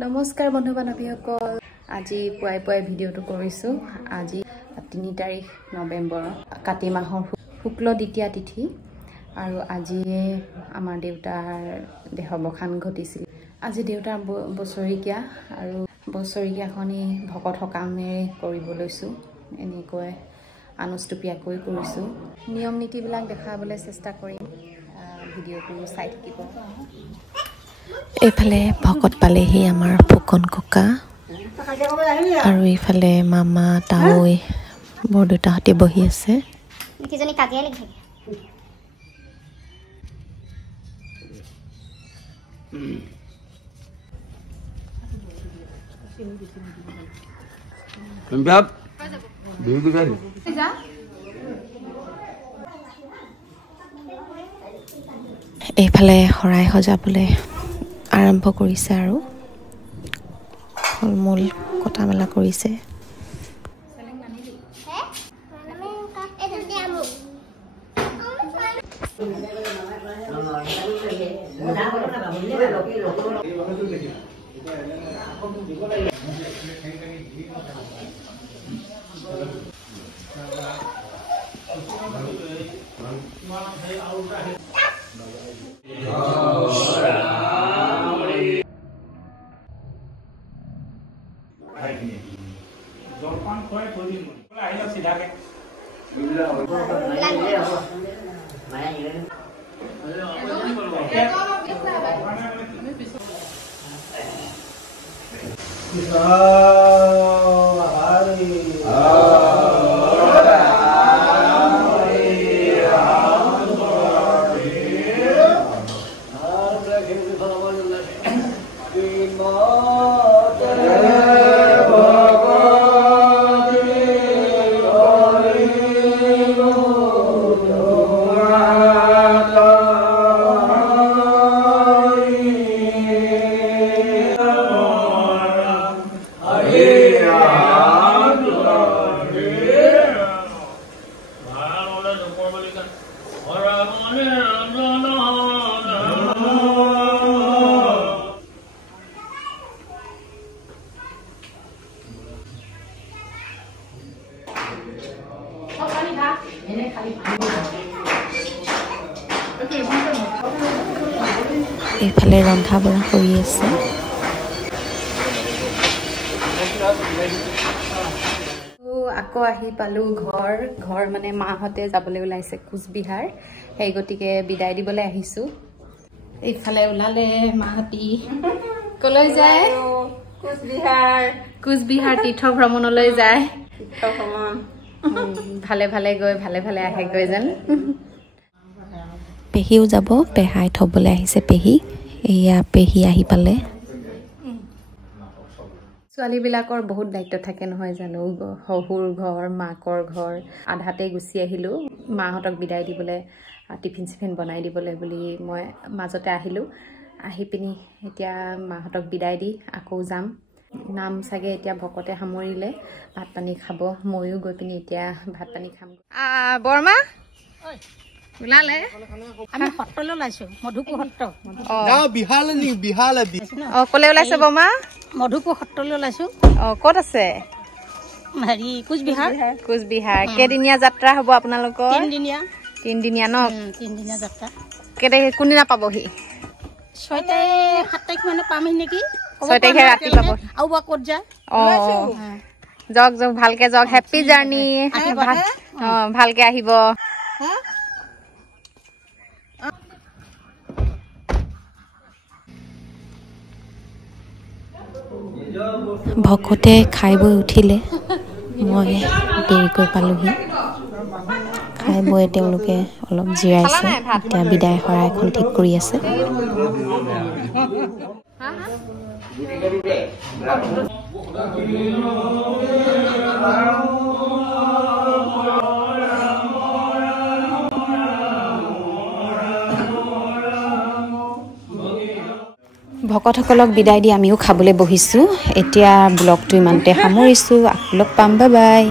নমস্কাৰ বন্ধু বান্ধৱীসকল আজি পুৱাই ভিডিঅ'টো কৰিছো আজি 3 তাৰিখ নৱেম্বৰ কাতি মাহৰ শুক্ল দ্বিতীয়া তিথি আৰু আজি আমাৰ দেউতাৰ দেহবখান ঘটিছিল আজি দেউতাৰ বছৰিকীয়া আৰু বছৰিকীয়াখনি ভকত সকামেৰে কৰিব লৈছো এনেকৈ আনুষ্ঠানিককৈ কৰিছো নিয়ম নীতিবিলাক দেখাবলৈ চেষ্টা কৰিম ভিডিঅ'টো চাই থাকিব এইফালে ভকত পালেহি আমাৰ ফুকন ককা আৰু এইফালে মামা তাৱৈ বৰদেউতাহঁতে বহি আছে কিজনী কাজিয়া লাগি থাকে এইফালে শৰাই সজাবলৈ আৰম্ভ কৰিছে আৰু ফল-মূল কটা মেলা কৰিছে জলপান খুৱাই থৈ দিম আহিলে চিধাকে এইফালে ৰন্ধা বঢ়া কৰি আছে আকৌ আহি পালো ঘৰ মানে মাহঁতে যাবলৈ ওলাইছে কোচবিহাৰ সেই গতিকে বিদায় দিবলৈ আহিছো এইফালে ওলালে মাহঁতি কলৈ যায় কোচবিহাৰ তীৰ্থ ভ্ৰমণলৈ যায় ভালে ভালে গৈ ভালে ভালে আহে গৈ যেন পেহীও যাব পেহাই থবলৈ আহিছে পেহী এয়া পেহী আহি পালে ছোৱালীবিলাকৰ বহুত দায়িত্ব থাকে নহয় জানো শহুৰ ঘৰ মাকৰ ঘৰ আধাতে গুচি আহিলোঁ মাহঁতক বিদায় দিবলৈ টিফিন চিফিন বনাই দিবলৈ বুলি মই মাজতে আহিলোঁ আহি পিনি এতিয়া মাহঁতক বিদায় দি আকৌ যাম নাম চাগে এতিয়া ভকতে সামৰিলে ভাত পানী খাব ময়ো গৈ পিনি এতিয়া ভাত পানী খাম বৰমা ওলালে আমি সত্ৰলৈ ওলাইছো মধুপুৰ সত্ৰ কলে ওলাইছে বৰমা মধুপুৰ সত্ৰলৈ ওলাইছো ক'ত আছে হেৰি কোচবিহাৰ কেইদিনীয়া যাত্ৰা হ'ব আপোনালোকৰ তিনদিনীয়া ন তিনদিনীয়া যাত্ৰা কোনদিনা পাবহি 6 তাৰিখ 7 তাৰিখ মানে পামহি নেকি 6 তাৰিখে ৰাতি পাব আৰু বা ক'ত যায় যাওক ভালকে যাওক হেপী জাৰ্ণি ভালকে আহিব ভকতে খাই বৈ উঠিলে মই দেৰিকৈ পালোহি খাই বৈ তেওঁলোকে অলপ জিৰাইছে এতিয়া বিদায় শৰাইখন ঠিক কৰি আছে ভকতসকলক বিদায় দি আমিও খাবলৈ বহিছোঁ এতিয়া ব্লগটো ইমানতে সামৰিছোঁ আকৌ লগ পাম বাই বাই